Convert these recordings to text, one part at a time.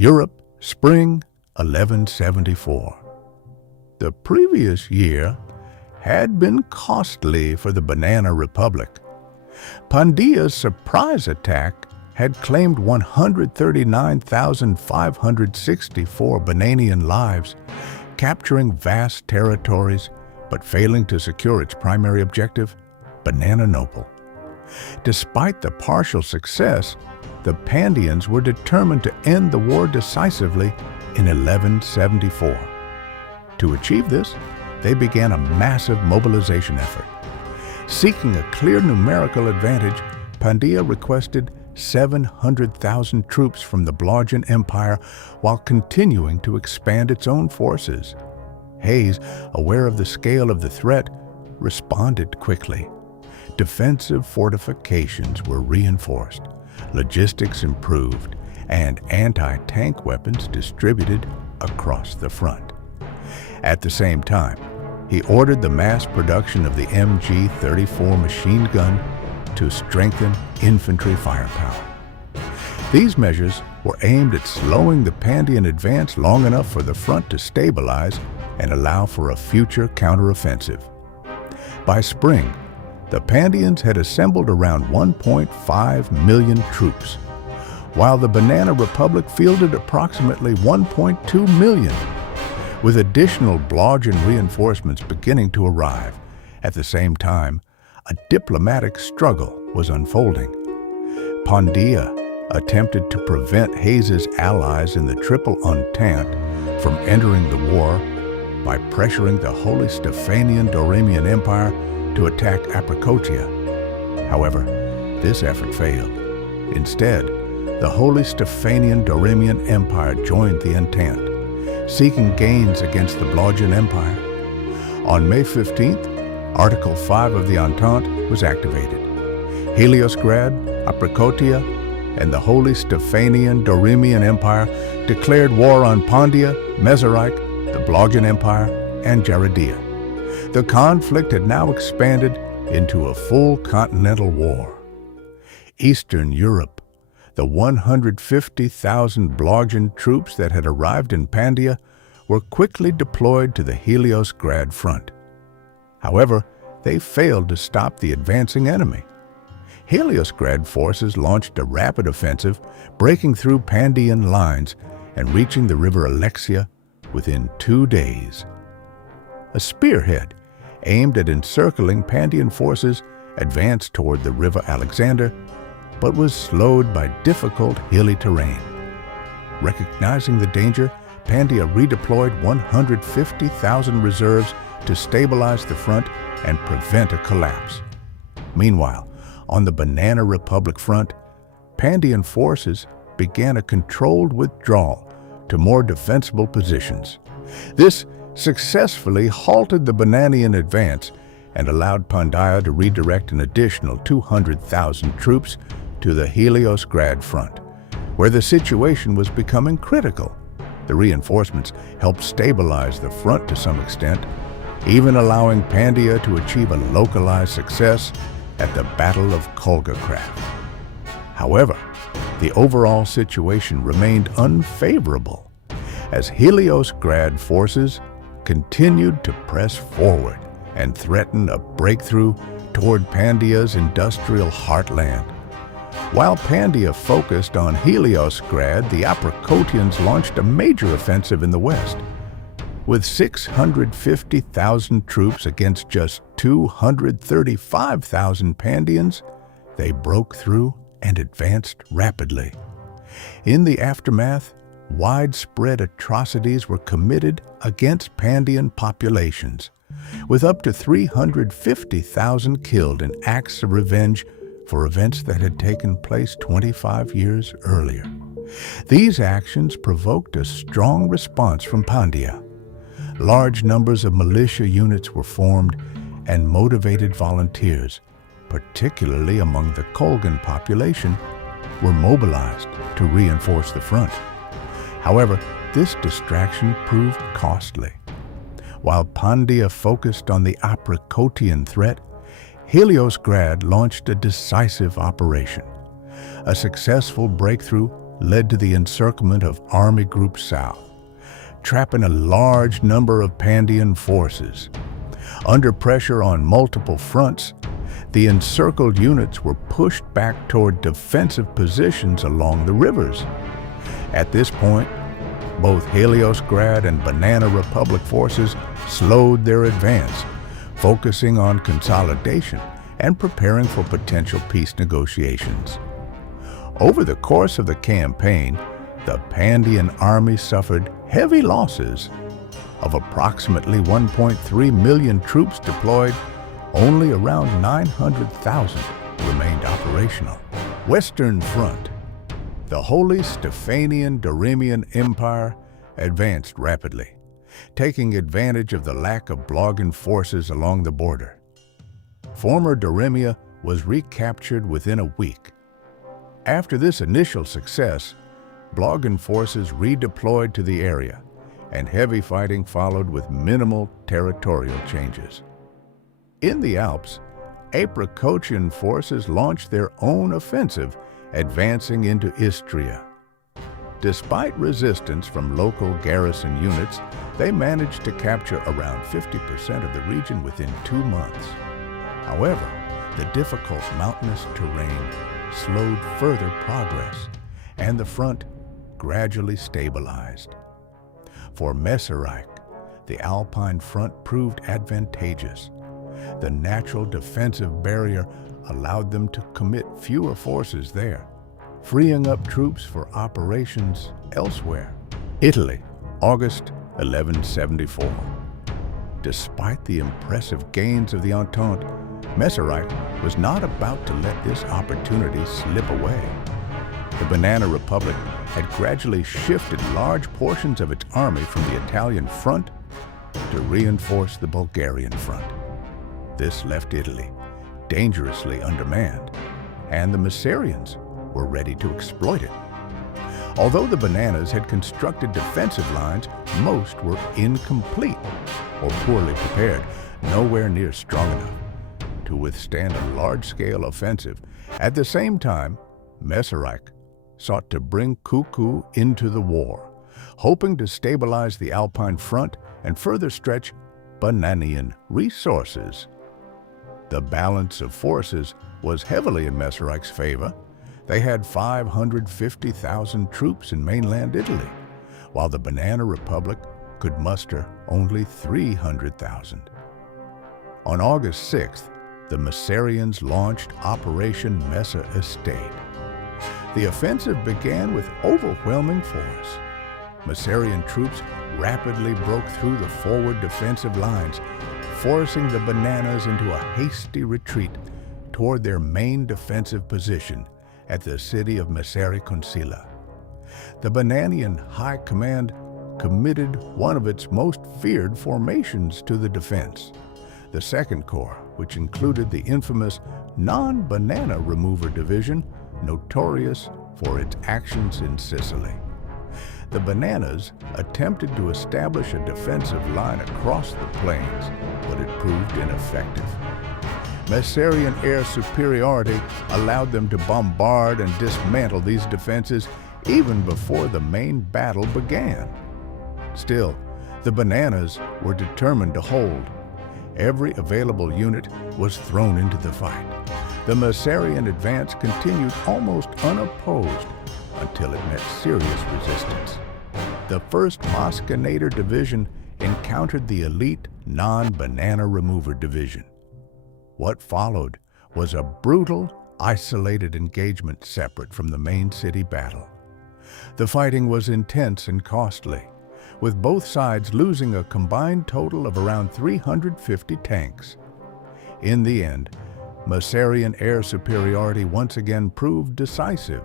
Europe, spring 1174. The previous year had been costly for the Banana Republic. Pandia's surprise attack had claimed 139,564 Bananian lives, capturing vast territories but failing to secure its primary objective, Banana-Nople. Despite the partial success, the Pandians were determined to end the war decisively in 1174. To achieve this, they began a massive mobilization effort. Seeking a clear numerical advantage, Pandia requested 700,000 troops from the Blodgin Empire while continuing to expand its own forces. Hayes, aware of the scale of the threat, responded quickly. Defensive fortifications were reinforced, logistics improved, and anti-tank weapons distributed across the front. At the same time, he ordered the mass production of the MG-34 machine gun to strengthen infantry firepower. These measures were aimed at slowing the Pandian advance long enough for the front to stabilize and allow for a future counteroffensive. By spring, the Pandians had assembled around 1.5 million troops, while the Banana Republic fielded approximately 1.2 million, with additional Blodgin reinforcements beginning to arrive. At the same time, a diplomatic struggle was unfolding. Pandia attempted to prevent Hayes's allies in the Triple Entente from entering the war by pressuring the Holy Stephanian Doremian Empire to attack Apracotia. However, this effort failed. Instead, the Holy Stephanian Doremian Empire joined the Entente, seeking gains against the Blodgin Empire. On May 15th, Article 5 of the Entente was activated. Heliosgrad, Apracotia, and the Holy Stephanian Doremian Empire declared war on Pandia, Mesoreich, the Blodgin Empire, and Jaradia. The conflict had now expanded into a full continental war. Eastern Europe, the 150,000 Blodgin troops that had arrived in Pandia, were quickly deployed to the Heliosgrad front. However, they failed to stop the advancing enemy. Heliosgrad forces launched a rapid offensive, breaking through Pandian lines and reaching the river Alexia within 2 days. A spearhead aimed at encircling Pandian forces advanced toward the river Alexander, but was slowed by difficult hilly terrain. Recognizing the danger, Pandia redeployed 150,000 reserves to stabilize the front and prevent a collapse. Meanwhile, on the Banana Republic front, Pandian forces began a controlled withdrawal to more defensible positions. This successfully halted the Bananian advance and allowed Pandia to redirect an additional 200,000 troops to the Heliosgrad front, where the situation was becoming critical. The reinforcements helped stabilize the front to some extent, even allowing Pandia to achieve a localized success at the Battle of Kolgacraft. However, the overall situation remained unfavorable as Heliosgrad forces continued to press forward and threaten a breakthrough toward Pandia's industrial heartland. While Pandia focused on Heliosgrad, the Apracotians launched a major offensive in the west. With 650,000 troops against just 235,000 Pandians, they broke through and advanced rapidly. In the aftermath, widespread atrocities were committed against Pandian populations, with up to 350,000 killed in acts of revenge for events that had taken place 25 years earlier. These actions provoked a strong response from Pandia. Large numbers of militia units were formed, and motivated volunteers, particularly among the Kolgan population, were mobilized to reinforce the front. However, this distraction proved costly. While Pandia focused on the Apracotian threat, Heliosgrad launched a decisive operation. A successful breakthrough led to the encirclement of Army Group South, trapping a large number of Pandian forces. Under pressure on multiple fronts, the encircled units were pushed back toward defensive positions along the rivers. At this point, both Heliosgrad and Banana Republic forces slowed their advance, focusing on consolidation and preparing for potential peace negotiations. Over the course of the campaign, the Pandian army suffered heavy losses. Of approximately 1.3 million troops deployed, only around 900,000 remained operational. Western Front. The Holy Stephanian Doremian Empire advanced rapidly, taking advantage of the lack of Blogan forces along the border. Former Doremia was recaptured within a week. After this initial success, Blogan forces redeployed to the area, and heavy fighting followed with minimal territorial changes. In the Alps, Apracotian forces launched their own offensive, advancing into Istria. Despite resistance from local garrison units, they managed to capture around 50% of the region within 2 months. However, the difficult mountainous terrain slowed further progress, and the front gradually stabilized. For Messerich, the Alpine front proved advantageous. The natural defensive barrier allowed them to commit fewer forces there, freeing up troops for operations elsewhere. Italy, August 1174. Despite the impressive gains of the Entente, Messerich was not about to let this opportunity slip away. The Banana Republic had gradually shifted large portions of its army from the Italian front to reinforce the Bulgarian front. This left Italy dangerously undermanned, and the Masurians were ready to exploit it. Although the Bananas had constructed defensive lines, most were incomplete or poorly prepared, nowhere near strong enough to withstand a large-scale offensive. At the same time, Messerich sought to bring Kuku into the war, hoping to stabilize the Alpine front and further stretch Bananian resources. The balance of forces was heavily in Messerich's favor. They had 550,000 troops in mainland Italy, while the Banana Republic could muster only 300,000. On August 6th, the Masurians launched Operation Messer Estate. The offensive began with overwhelming force. Masurian troops rapidly broke through the forward defensive lines, forcing the Bananas into a hasty retreat toward their main defensive position at the city of Messeri Consilla. The Bananian High Command committed one of its most feared formations to the defense. The Second Corps, which included the infamous non-banana remover division, notorious for its actions in Sicily. The Bananas attempted to establish a defensive line across the plains, but it proved ineffective. Messerian air superiority allowed them to bombard and dismantle these defenses even before the main battle began. Still, the Bananas were determined to hold. Every available unit was thrown into the fight. The Messerian advance continued almost unopposed until it met serious resistance. The 1st Moscanator Division encountered the elite non-banana remover division. What followed was a brutal, isolated engagement separate from the main city battle. The fighting was intense and costly, with both sides losing a combined total of around 350 tanks. In the end, Messerian air superiority once again proved decisive.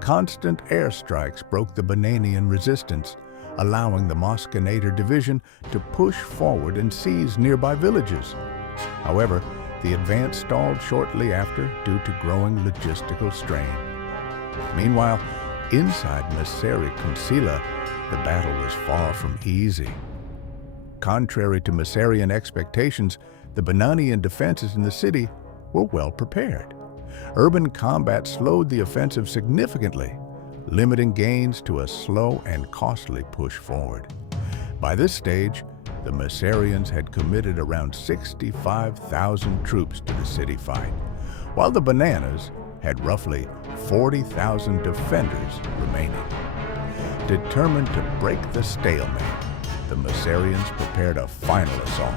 Constant airstrikes broke the Bananian resistance, allowing the Moscanator Division to push forward and seize nearby villages. However, the advance stalled shortly after due to growing logistical strain. Meanwhile, inside Messeri Consilla, the battle was far from easy. Contrary to Messerian expectations, the Bananian defenses in the city were well prepared. Urban combat slowed the offensive significantly, limiting gains to a slow and costly push forward. By this stage, the Masarians had committed around 65,000 troops to the city fight, while the Bananas had roughly 40,000 defenders remaining. Determined to break the stalemate, the Masarians prepared a final assault.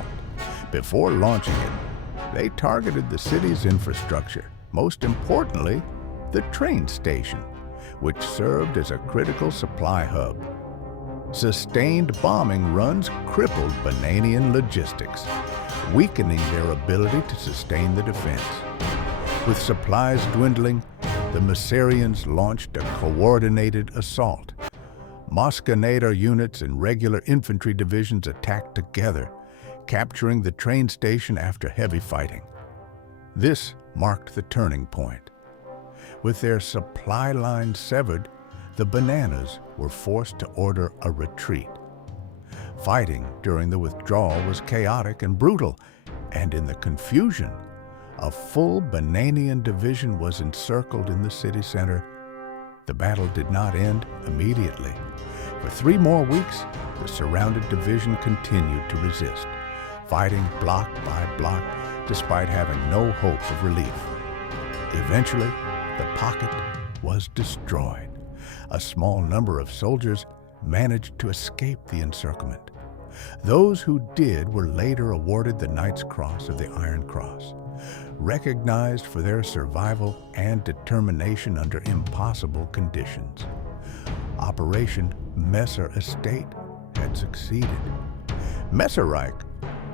Before launching it, they targeted the city's infrastructure, most importantly, the train station, which served as a critical supply hub. Sustained bombing runs crippled Bananian logistics, weakening their ability to sustain the defense. With supplies dwindling, the Masarians launched a coordinated assault. Moskenader units and regular infantry divisions attacked together, capturing the train station after heavy fighting. This marked the turning point. With their supply lines severed, the Bananas were forced to order a retreat. Fighting during the withdrawal was chaotic and brutal, and in the confusion, a full Bananian division was encircled in the city center. The battle did not end immediately. For 3 more weeks, the surrounded division continued to resist, fighting block by block despite having no hope of relief. Eventually, the pocket was destroyed. A small number of soldiers managed to escape the encirclement. Those who did were later awarded the Knight's Cross of the Iron Cross, recognized for their survival and determination under impossible conditions. Operation Messer Estate had succeeded. Messerreich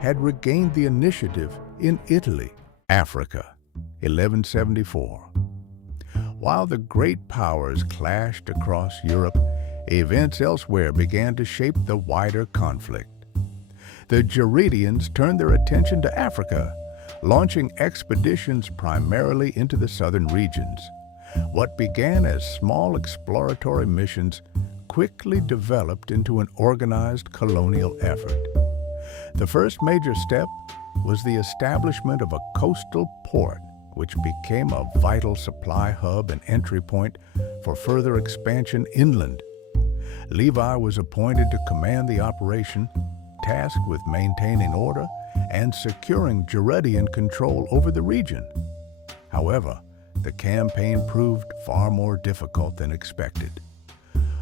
had regained the initiative in Italy, Africa, 1174. While the great powers clashed across Europe, events elsewhere began to shape the wider conflict. The Gerudians turned their attention to Africa, launching expeditions primarily into the southern regions. What began as small exploratory missions quickly developed into an organized colonial effort. The first major step was the establishment of a coastal port, which became a vital supply hub and entry point for further expansion inland. Levi was appointed to command the operation, tasked with maintaining order and securing Gerudian control over the region. However, the campaign proved far more difficult than expected.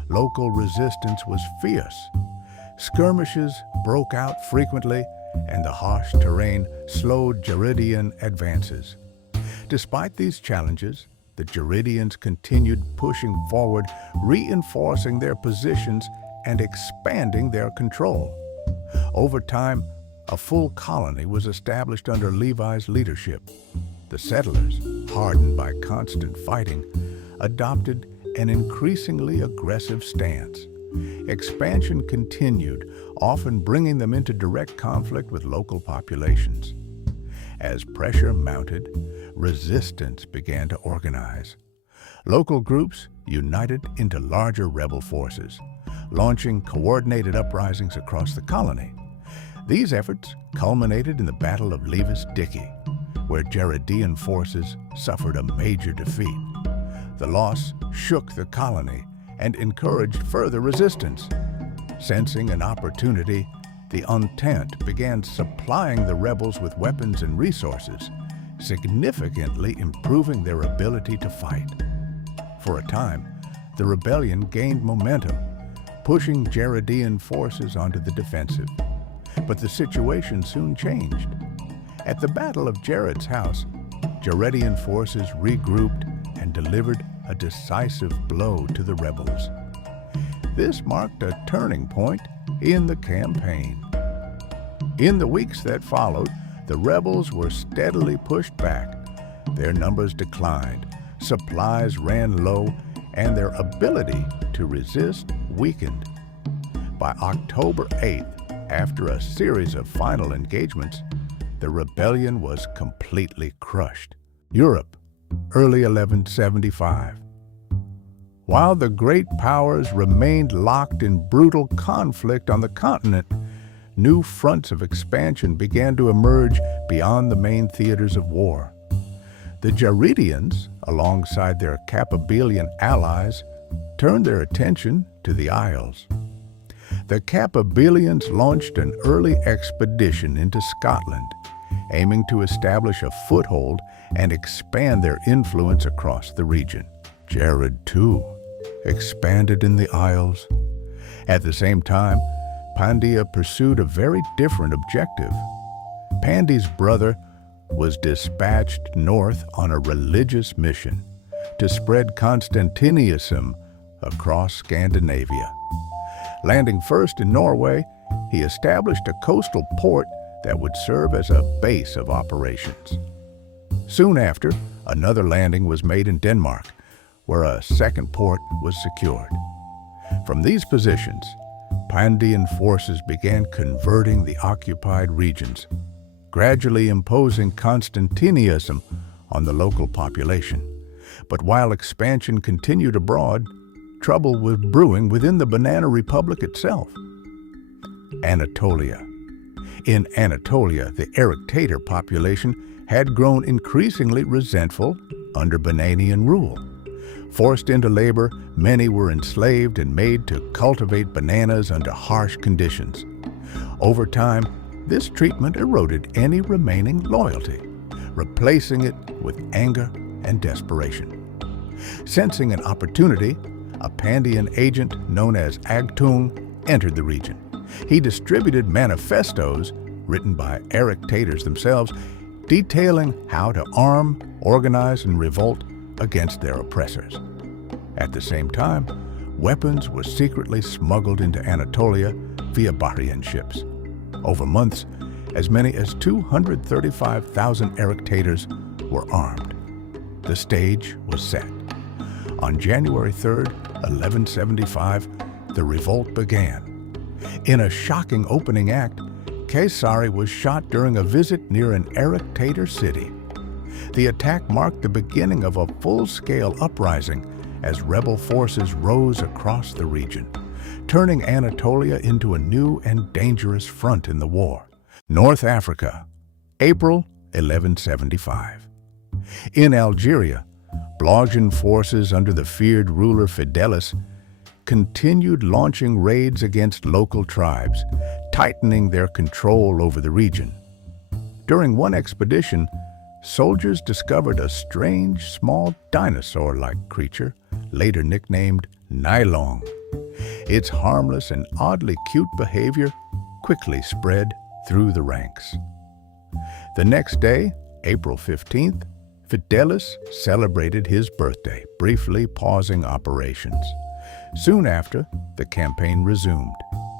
Local resistance was fierce. Skirmishes broke out frequently, and the harsh terrain slowed Gerudian advances. Despite these challenges, the Gerudians continued pushing forward, reinforcing their positions and expanding their control. Over time, a full colony was established under Levi's leadership. The settlers, hardened by constant fighting, adopted an increasingly aggressive stance. Expansion continued, often bringing them into direct conflict with local populations. As pressure mounted, resistance began to organize. Local groups united into larger rebel forces, launching coordinated uprisings across the colony. These efforts culminated in the Battle of Levis Dickey, where Gerudian forces suffered a major defeat. The loss shook the colony and encouraged further resistance. Sensing an opportunity, the Entente began supplying the rebels with weapons and resources, significantly improving their ability to fight. For a time, the rebellion gained momentum, pushing Gerudian forces onto the defensive. But the situation soon changed. At the Battle of Jared's House, Gerudian forces regrouped and delivered a decisive blow to the rebels. This marked a turning point in the campaign. In the weeks that followed, the rebels were steadily pushed back. Their numbers declined, supplies ran low, and their ability to resist weakened. By October 8th, after a series of final engagements, the rebellion was completely crushed. Europe, early 1175. While the great powers remained locked in brutal conflict on the continent, new fronts of expansion began to emerge beyond the main theaters of war. The Gerudians, alongside their Capabelian allies, turned their attention to the Isles. The Capabelians launched an early expedition into Scotland, aiming to establish a foothold and expand their influence across the region. Jared, too, expanded in the Isles. At the same time, Pandya pursued a very different objective. Pandy's brother was dispatched north on a religious mission to spread Constantinianism across Scandinavia. Landing first in Norway, he established a coastal port that would serve as a base of operations. Soon after, another landing was made in Denmark, where a second port was secured. From these positions, Pandyan forces began converting the occupied regions, gradually imposing Constantinianism on the local population. But while expansion continued abroad, trouble was brewing within the Banana Republic itself. Anatolia. In Anatolia, the Erectator population had grown increasingly resentful under Bananian rule. Forced into labor, many were enslaved and made to cultivate bananas under harsh conditions. Over time, this treatment eroded any remaining loyalty, replacing it with anger and desperation. Sensing an opportunity, a Pandyan agent known as Agtung entered the region. He distributed manifestos written by Erectators themselves, detailing how to arm, organize, and revolt against their oppressors. At the same time, weapons were secretly smuggled into Anatolia via Bahrian ships. Over months, as many as 235,000 Erectators were armed. The stage was set. On January 3, 1175, the revolt began. In a shocking opening act, Kesari was shot during a visit near an Erectator city. The attack marked the beginning of a full-scale uprising as rebel forces rose across the region, turning Anatolia into a new and dangerous front in the war. North Africa, April 1175. In Algeria, Bloggian forces under the feared ruler Fidelis continued launching raids against local tribes, tightening their control over the region. During one expedition, soldiers discovered a strange, small dinosaur-like creature, later nicknamed Nylong. Its harmless and oddly cute behavior quickly spread through the ranks. The next day, April 15th, Fidelis celebrated his birthday, briefly pausing operations. Soon after, the campaign resumed.